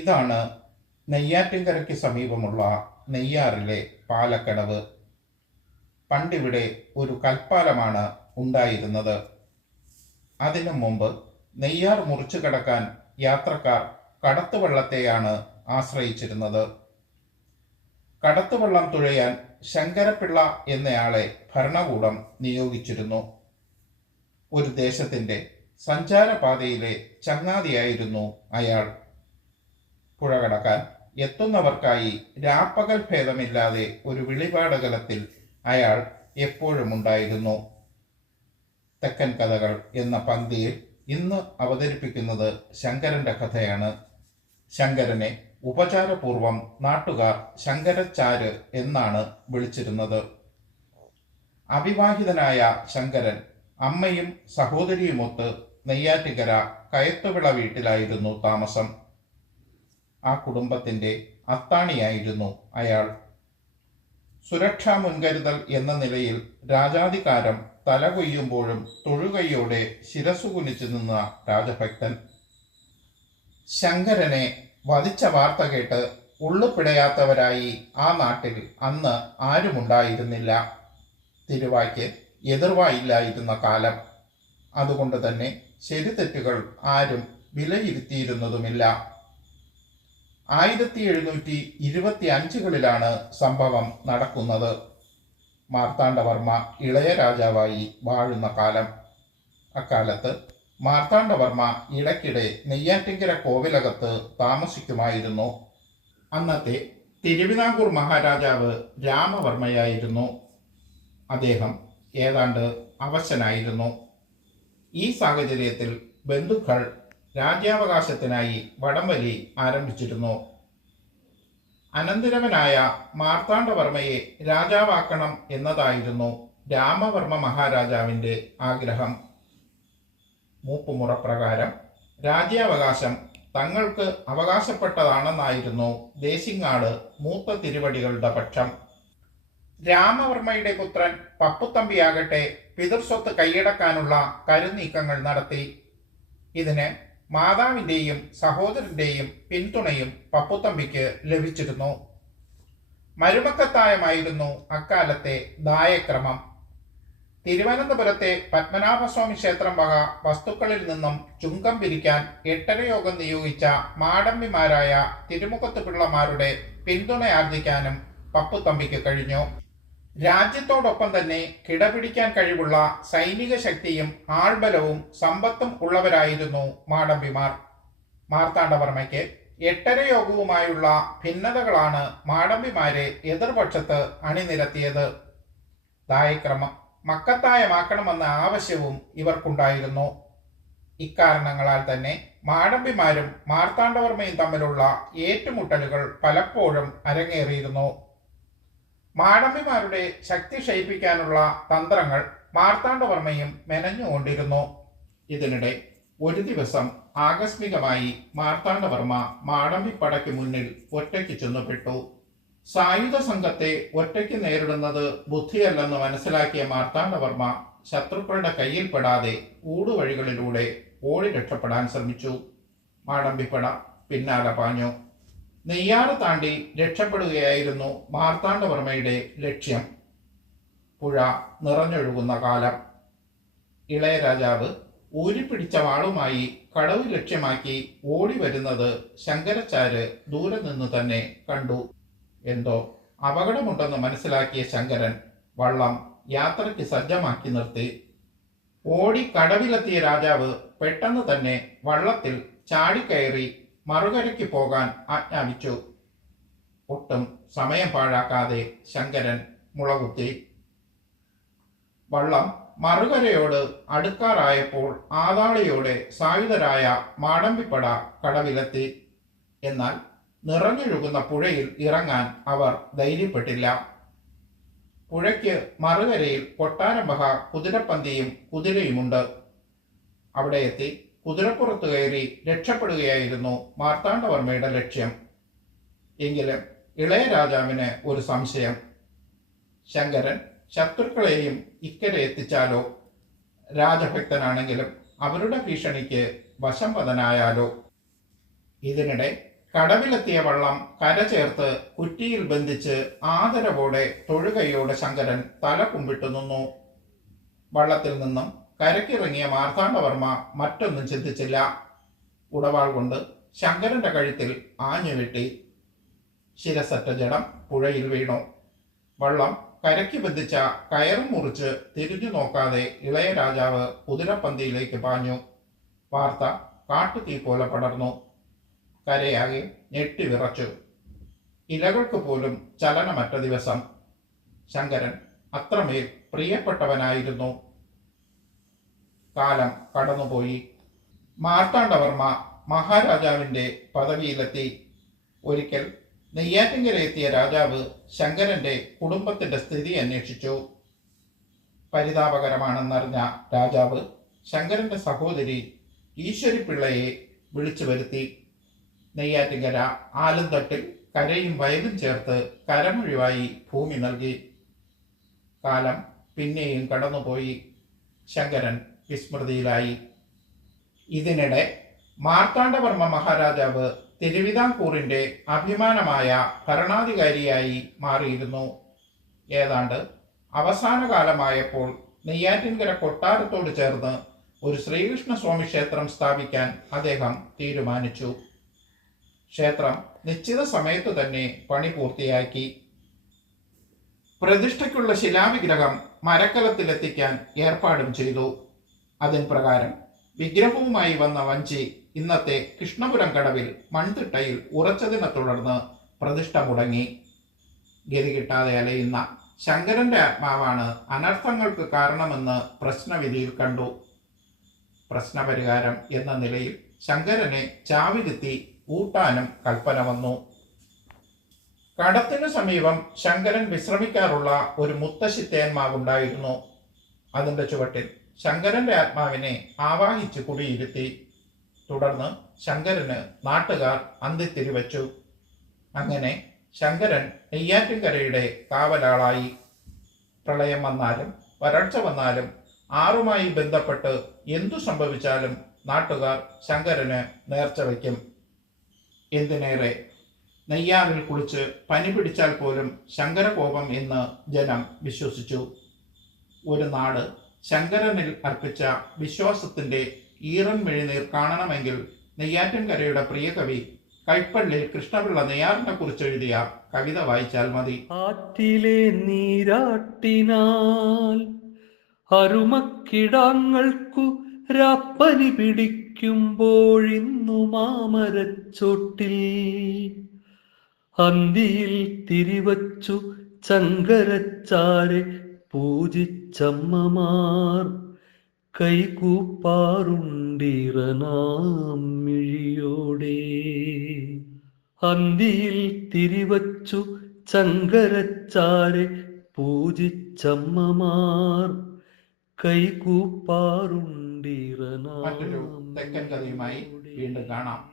ഇതാണ് നെയ്യാറ്റിൻകരയ്ക്ക് സമീപമുള്ള നെയ്യാറിലെ പാലക്കടവ്. പണ്ടിവിടെ ഒരു കൽപ്പാലമാണ് ഉണ്ടായിരുന്നത്. അതിനു മുമ്പ് നെയ്യാർ മുറിച്ചു കടക്കാൻ യാത്രക്കാർ കടത്തുവള്ളത്തെയാണ് ആശ്രയിച്ചിരുന്നത്. കടത്തുവള്ളം തുഴയാൻ ശങ്കരപ്പിള്ള എന്നയാളെ ഭരണകൂടം നിയോഗിച്ചിരുന്നു. ഒരു ദേശത്തിൻ്റെ സഞ്ചാരപാതയിലെ ചങ്ങാതിയായിരുന്നു അയാൾ. പുഴ കടക്കാൻ എത്തുന്നവർക്കായി രാപ്പകൽ ഭേദമില്ലാതെ ഒരു വിളിപാടകലത്തിൽ അയാൾ എപ്പോഴും ഉണ്ടായിരുന്നു. തെക്കൻ കഥകൾ എന്ന പങ്ക്തിയിൽ ഇന്ന് അവതരിപ്പിക്കുന്നത് ശങ്കരന്റെ കഥയാണ്. ശങ്കരനെ ഉപചാരപൂർവം നാട്ടുകാർ ശങ്കരച്ചാര് എന്നാണ് വിളിച്ചിരുന്നത്. അവിവാഹിതനായ ശങ്കരൻ അമ്മയും സഹോദരിയുമൊത്ത് നെയ്യാറ്റിൻകര കയത്തുവിള വീട്ടിലായിരുന്നു താമസം. ആ കുടുംബത്തിൻ്റെ അത്താണിയായിരുന്നു അയാൾ. സുരക്ഷാ മുൻകരുതൽ എന്ന നിലയിൽ രാജാധികാരം തലകൊയ്യുമ്പോഴും തൊഴുകൈയോടെ ശിരസ്സു കുനിച്ചു നിന്ന രാജഭക്തൻ. ശങ്കരനെ വധിച്ച വാർത്ത കേട്ട് ഉള്ളുപിടയാത്തവരായി ആ നാട്ടിൽ അന്ന് ആരുമുണ്ടായിരുന്നില്ല. തിരുവായ്ക്ക് എതിർവായില്ലായിരുന്ന കാലം. അതുകൊണ്ട് തന്നെ ശരിതെറ്റുകൾ ആരും വിലയിരുത്തിയിരുന്നതുമില്ല. 1725 സംഭവം നടക്കുന്നത്. മാർത്താണ്ഡവർമ്മ ഇളയ രാജാവായി വാഴുന്ന കാലം. അക്കാലത്ത് മാർത്താണ്ഡവർമ്മ ഇടയ്ക്കിടെ നെയ്യാറ്റിൻകര കോവിലകത്ത് താമസിക്കുമായിരുന്നു. അന്നത്തെ തിരുവിതാംകൂർ മഹാരാജാവ് രാമവർമ്മയായിരുന്നു. അദ്ദേഹം ഏതാണ്ട് അവശനായിരുന്നു. ഈ സാഹചര്യത്തിൽ ബന്ധുക്കൾ രാജ്യാവകാശത്തിനായി വടംവലി ആരംഭിച്ചിരുന്നു. അനന്തരവനായ മാർത്താണ്ഡവർമ്മയെ രാജാവാക്കണം എന്നതായിരുന്നു രാമവർമ്മ മഹാരാജാവിൻ്റെ ആഗ്രഹം. മൂപ്പുമുറപ്രകാരം രാജ്യാവകാശം തങ്ങൾക്ക് അവകാശപ്പെട്ടതാണെന്നായിരുന്നു ദേശിങ്ങാട് മൂത്ത തിരുവടികളുടെ പക്ഷം. രാമവർമ്മയുടെ പുത്രൻ പപ്പുത്തമ്പിയാകട്ടെ പിതൃസ്വത്ത് കൈയടക്കാനുള്ള കരുനീക്കങ്ങൾ നടത്തി. ഇതിന് മാതാവിൻ്റെയും സഹോദരൻ്റെയും പിന്തുണയും പപ്പുത്തമ്പിക്ക് ലഭിച്ചിരുന്നു. മരുമക്കത്തായമായിരുന്നു അക്കാലത്തെ ദായക്രമം. തിരുവനന്തപുരത്തെ പത്മനാഭസ്വാമി ക്ഷേത്രം വക വസ്തുക്കളിൽ നിന്നും ചുങ്കം പിരിക്കാൻ 8 യോഗം നിയോഗിച്ച മാടമ്പിമാരായ തിരുമുഖത്ത് പിള്ളമാരുടെ പിന്തുണയാർജിക്കാനും പപ്പുത്തമ്പിക്ക് കഴിഞ്ഞു. രാജ്യത്തോടൊപ്പം തന്നെ കിടപിടിക്കാൻ കഴിവുള്ള സൈനിക ശക്തിയും ആൾബലവും സമ്പത്തും ഉള്ളവരായിരുന്നു മാടമ്പിമാർ. മാർത്താണ്ഡവർമ്മയ്ക്ക് 8 യോഗവുമായുള്ള ഭിന്നതകളാണ് മാടമ്പിമാരെ എതിർപക്ഷത്ത് അണിനിരത്തിയത്. ദായക്രമം മക്കത്തായമാക്കണമെന്ന ആവശ്യവും ഇവർക്കുണ്ടായിരുന്നു. ഇക്കാരണങ്ങളാൽ തന്നെ മാടമ്പിമാരും മാർത്താണ്ഡവർമ്മയും തമ്മിലുള്ള ഏറ്റുമുട്ടലുകൾ പലപ്പോഴും അരങ്ങേറിയിരുന്നു. മാടമ്പിമാരുടെ ശക്തി ക്ഷയിപ്പിക്കാനുള്ള തന്ത്രങ്ങൾ മാർത്താണ്ഡവർമ്മയും മെനഞ്ഞുകൊണ്ടിരുന്നു. ഇതിനിടെ ഒരു ദിവസം ആകസ്മികമായി മാർത്താണ്ഡവർമ്മ മാടമ്പിപ്പടയ്ക്ക് മുന്നിൽ ഒറ്റയ്ക്ക് ചെന്നുപെട്ടു. സായുധ സംഘത്തെ ഒറ്റയ്ക്ക് നേരിടുന്നത് ബുദ്ധിയല്ലെന്ന് മനസ്സിലാക്കിയ മാർത്താണ്ഡവർമ്മ ശത്രുക്കളുടെ കയ്യിൽപ്പെടാതെ ഊടുവഴികളിലൂടെ ഓടി രക്ഷപ്പെടാൻ ശ്രമിച്ചു. മാടമ്പിപ്പട പിന്നാലെ പാഞ്ഞു. നെയ്യാറ് താണ്ടി രക്ഷപ്പെടുകയായിരുന്നു മാർത്താണ്ഡവർമ്മയുടെ ലക്ഷ്യം. പുഴ നിറഞ്ഞൊഴുകുന്ന കാലം. ഇളയ രാജാവ് ഊരിപ്പിടിച്ച വാളുമായി കടവ് ലക്ഷ്യമാക്കി ഓടി വരുന്നത് ശങ്കരച്ചാര് ദൂരെ നിന്ന് തന്നെ കണ്ടു. എന്തോ അപകടമുണ്ടെന്ന് മനസ്സിലാക്കിയ ശങ്കരൻ വള്ളം യാത്രയ്ക്ക് സജ്ജമാക്കി നിർത്തി. ഓടി കടവിലെത്തിയ രാജാവ് പെട്ടെന്ന് തന്നെ വള്ളത്തിൽ ചാടിക്കയറി മറുകരയ്ക്ക് പോകാൻ ആജ്ഞാപിച്ചു. ഒട്ടും സമയം പാഴാക്കാതെ ശങ്കരൻ മുളകുത്തി. വള്ളം മറുകരയോട് അടുക്കാറായപ്പോൾ ആതാളിയോടെ സായുധരായ മാടമ്പിപ്പട കടവിലെത്തി. എന്നാൽ നിറഞ്ഞൊഴുകുന്ന പുഴയിൽ ഇറങ്ങാൻ അവർ ധൈര്യപ്പെട്ടില്ല. പുഴയ്ക്ക് മറുകരയിൽ കൊട്ടാരം വക കുതിരപ്പന്തിയും കുതിരയുമുണ്ട്. അവിടെ എത്തി കുതിരപ്പുറത്ത് കയറി രക്ഷപ്പെടുകയായിരുന്നു മാർത്താണ്ഡവർമ്മയുടെ ലക്ഷ്യം. എങ്കിലും ഇളയ രാജാവിന് ഒരു സംശയം. ശങ്കരൻ ശത്രുക്കളെയും ഇക്കരെ എത്തിച്ചാലോ? രാജഭക്തനാണെങ്കിലും അവരുടെ ഭീഷണിക്ക് വശംവദനായാലോ? ഇതിനിടെ കടവിലെത്തിയ വള്ളം കര ചേർത്ത് കുറ്റിയിൽ ബന്ധിച്ച് ആദരവോടെ തൊഴുകയോടെ ശങ്കരൻ തല കുമ്പിട്ടു നിന്നു. വള്ളത്തിൽ നിന്നും കരക്കിറങ്ങിയ മാർത്താണ്ഡവർമ്മ മറ്റൊന്നും ചിന്തിച്ചില്ല. ഉടവാൾ കൊണ്ട് ശങ്കരന്റെ കഴുത്തിൽ ആഞ്ഞുവെട്ടി. ശിരസറ്റ ജഡം പുഴയിൽ വീണു. വള്ളം കരയ്ക്ക് ബന്ധിച്ച കയറും മുറിച്ച് തിരിഞ്ഞു നോക്കാതെ ഇളയ രാജാവ് കുതിരപ്പന്തിയിലേക്ക് പാഞ്ഞു. വാർത്ത കാട്ടുതീ പോലെ പടർന്നു. കരയാകെ ഞെട്ടിവിറച്ചു. ഇലകൾക്ക് പോലും ചലനമറ്റ ദിവസം. ശങ്കരൻ അത്രമേൽ പ്രിയപ്പെട്ടവനായിരുന്നു. കാലം കടന്നുപോയി. മാർത്താണ്ഡവർമ്മ മഹാരാജാവിൻ്റെ പദവിയിലെത്തി. ഒരിക്കൽ നെയ്യാറ്റിൻകര എത്തിയ രാജാവ് ശങ്കരന്റെ കുടുംബത്തിന്റെ സ്ഥിതി അന്വേഷിച്ചു. പരിതാപകരമാണെന്നറിഞ്ഞ രാജാവ് ശങ്കരന്റെ സഹോദരി ഈശ്വരിപ്പിള്ളയെ വിളിച്ചു വരുത്തി. നെയ്യാറ്റിൻകര ആലുംതട്ടിൽ കരയും വയലും ചേർത്ത് കരമൊഴിവായി ഭൂമി നൽകി. കാലം പിന്നെയും കടന്നുപോയി. ശങ്കരൻ വിസ്മൃതിയിലായി. ഇതിനിടെ മാർത്താണ്ഡവർമ്മ മഹാരാജാവ് തിരുവിതാംകൂറിന്റെ അഭിമാനമായ ഭരണാധികാരിയായി മാറിയിരുന്നു. ഏതാണ്ട് അവസാന കാലമായപ്പോൾ നെയ്യാറ്റിൻകര കൊട്ടാരത്തോട് ചേർന്ന് ഒരു ശ്രീകൃഷ്ണസ്വാമി ക്ഷേത്രം സ്ഥാപിക്കാൻ അദ്ദേഹം തീരുമാനിച്ചു. ക്ഷേത്രം നിശ്ചിത സമയത്തു തന്നെ പണി പൂർത്തിയാക്കി. പ്രതിഷ്ഠയ്ക്കുള്ള ശിലാവിഗ്രഹം മരക്കലത്തിലെത്തിക്കാൻ ഏർപ്പാടും ചെയ്തു. അതിൻ പ്രകാരം വിഗ്രഹവുമായി വന്ന വഞ്ചി ഇന്നത്തെ കൃഷ്ണപുരം കടവിൽ മൺതിട്ടയിൽ ഉറച്ചതിനെ തുടർന്ന് പ്രതിഷ്ഠ മുടങ്ങി. ഗതി കിട്ടാതെ അലയുന്ന ശങ്കരന്റെ ആത്മാവാണ് അനർത്ഥങ്ങൾക്ക് കാരണമെന്ന് പ്രശ്നവിധിയിൽ കണ്ടു. പ്രശ്നപരിഹാരം എന്ന നിലയിൽ ശങ്കരനെ ചാവിരുത്തി ഊട്ടാനും കൽപ്പന വന്നു. കടത്തിനു സമീപം ശങ്കരൻ വിശ്രമിക്കാറുള്ള ഒരു മുത്തശ്ശിത്തേന്മാവുണ്ടായിരുന്നു. അതിന്റെ ചുവട്ടിൽ ശങ്കരന്റെ ആത്മാവിനെ ആവാഹിച്ച് കുടിയിരുത്തി. തുടർന്ന് ശങ്കരന് നാട്ടുകാർ അന്തിത്തിരിവച്ചു. അങ്ങനെ ശങ്കരൻ നെയ്യാറ്റിൻകരയുടെ കാവലാളായി. പ്രളയം വന്നാലും വരൾച്ച വന്നാലും ആറുമായി ബന്ധപ്പെട്ട് എന്തു സംഭവിച്ചാലും നാട്ടുകാർ ശങ്കരന് നേർച്ച വയ്ക്കും. എന്തിനേറെ, നെയ്യാറിൽ കുളിച്ച് പനി പിടിച്ചാൽ പോലും ശങ്കരകോപം എന്ന് ജനം വിശ്വസിച്ചു. ഒരു നാട് ശങ്കരനിൽ അർപ്പിച്ച വിശ്വാസത്തിന്റെ ഈറൻ മെഴുനീർ കാണണമെങ്കിൽ നെയ്യാറ്റിൻകരയുടെ പ്രിയ കവി കൈപ്പള്ളി കൃഷ്ണപിള്ള നെയ്യാറിനെ കുറിച്ച് എഴുതിയ കവിത വായിച്ചാൽ മതി. ആറ്റിലെ നീരാട്ടിനാൽ അരുമക്കിടാങ്ങൾക്കു രാപ്പനി പിടിക്കുമ്പോഴിന്നു മാമരച്ചോട്ടിൽ അന്തിയിൽ തിരിവച്ചു ചങ്കരച്ചാരെ പൂജിച്ചമ്മമാർ കൈകൂപ്പാറുണ്ടിറനാം മിഴിയോടെ. അന്തിയിൽ തിരിവച്ചു ചങ്കരച്ചാരെ പൂജിച്ചമ്മമാർ കൈകൂപ്പാറുണ്ടിറനാം. മറ്റൊരു തെക്കൻ കഥയുമായി വീണ്ടും കാണാം.